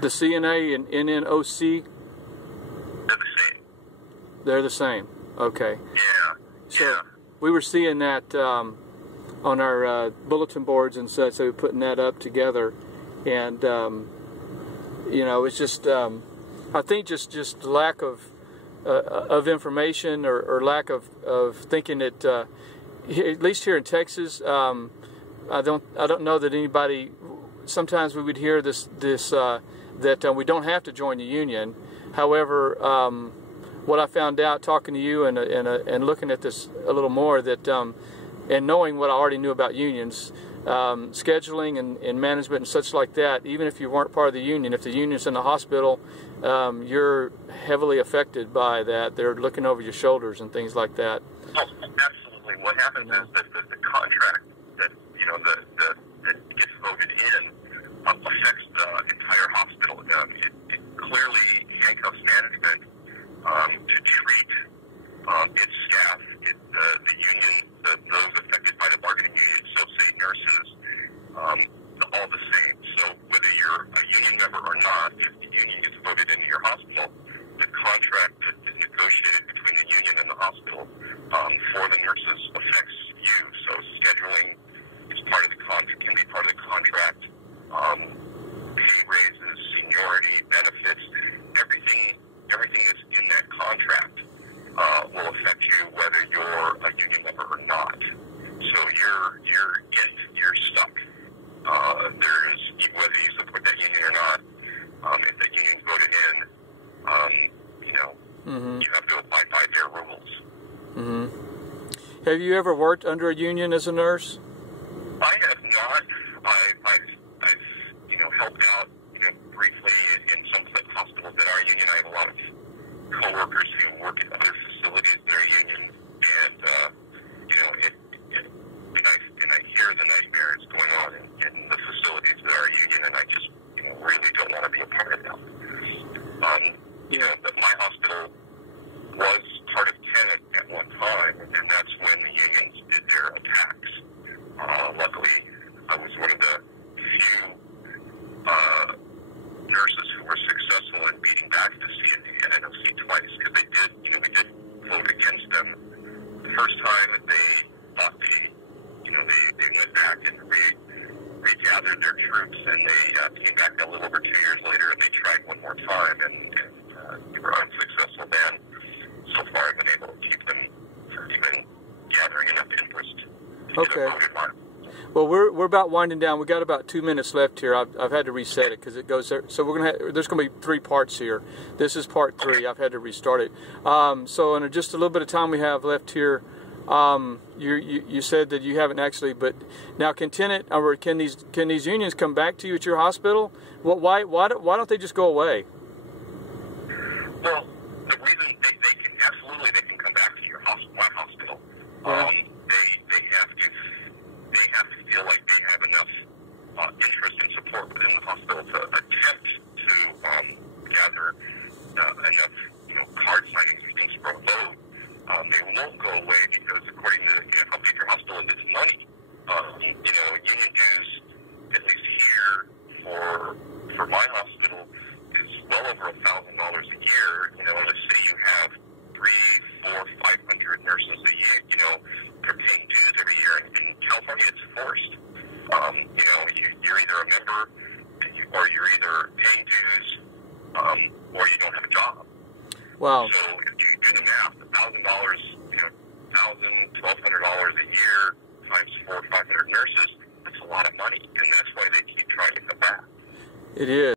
The CNA and NNOC? They're the same. They're the same. Okay. Yeah. So yeah. we were seeing that on our bulletin boards and such, so we're putting that up together. And, you know, it's just, I think just lack of information or lack of thinking that, at least here in Texas, I don't know that anybody. Sometimes we would hear this that we don't have to join the union. However, what I found out talking to you and looking at this a little more, that and knowing what I already knew about unions, scheduling and management and such like that, even if you weren't part of the union, if the union's in the hospital, you're heavily affected by that. They're looking over your shoulders and things like that. Oh, absolutely. What happens is that the contract that, you know, that gets voted in affects the entire hospital. It clearly handcuffs management to treat its staff, the union, those affected by the bargaining union, so say nurses, all the same. So whether you're a union member or not, if the union gets voted into your hospital, the contract that is negotiated between the union and the hospital for the nurses affects you. So scheduling is part of the contract, can be part of the contract. Pay raises, seniority, benefits, everything that's in that contract will affect you whether you're a union member or not. So you're stuck. There's, whether you support that union or not, if that union's voted in, you know, you have to abide by their rules. Mm-hmm. Have you ever worked under a union as a nurse? I have not. I've you know, helped out, you know, briefly in some hospitals that are union. I have a lot of coworkers who work in other facilities that are union, and you know, and I hear the nightmares going on in the facilities that are union, and I just, you know, really don't want to be a part of them. You know, but my hospital was part of Tenet at one time, and that's when the unions did their attacks. Luckily, I was one of the few nurses who were successful in beating back the CNA and NOC twice, because they did, you know, we did vote against them the first time, and they thought you know, they went back and regathered their troops, and they came back a little over 2 years later, and they tried one more time, and we were unsuccessful then. So far, I've been able to keep them from even gathering enough interest to get a voted on. Well, we're about winding down. We got about 2 minutes left here. I've had to reset it because it goes there. So there's going to be 3 parts here. This is part 3. I've had to restart it. So in just a little bit of time we have left here, you said that you haven't actually, but now can these unions come back to you at your hospital? Well, why don't they just go away? Well, the reason they can absolutely come back to my hospital. Yeah. They have to feel like they have enough interest and support within the hospital to attempt to gather enough, you know, card signings and things for a vote. They won't go away because, according to, you know, how big your hospital is, it's money. You know, union dues, at least here for my hospital, is well over $1,000 a year. You know, let's say you have 300, 400, 500 nurses a year. You know, they're paying dues every year. In California, it's forced. You know, you're either a member, or you're either paying dues, or you don't have a job. Wow. So if you do the math, $1,000, you know, $1,000, $1,200 a year times 400 or 500 nurses, that's a lot of money, and that's why they keep trying to come back. It is.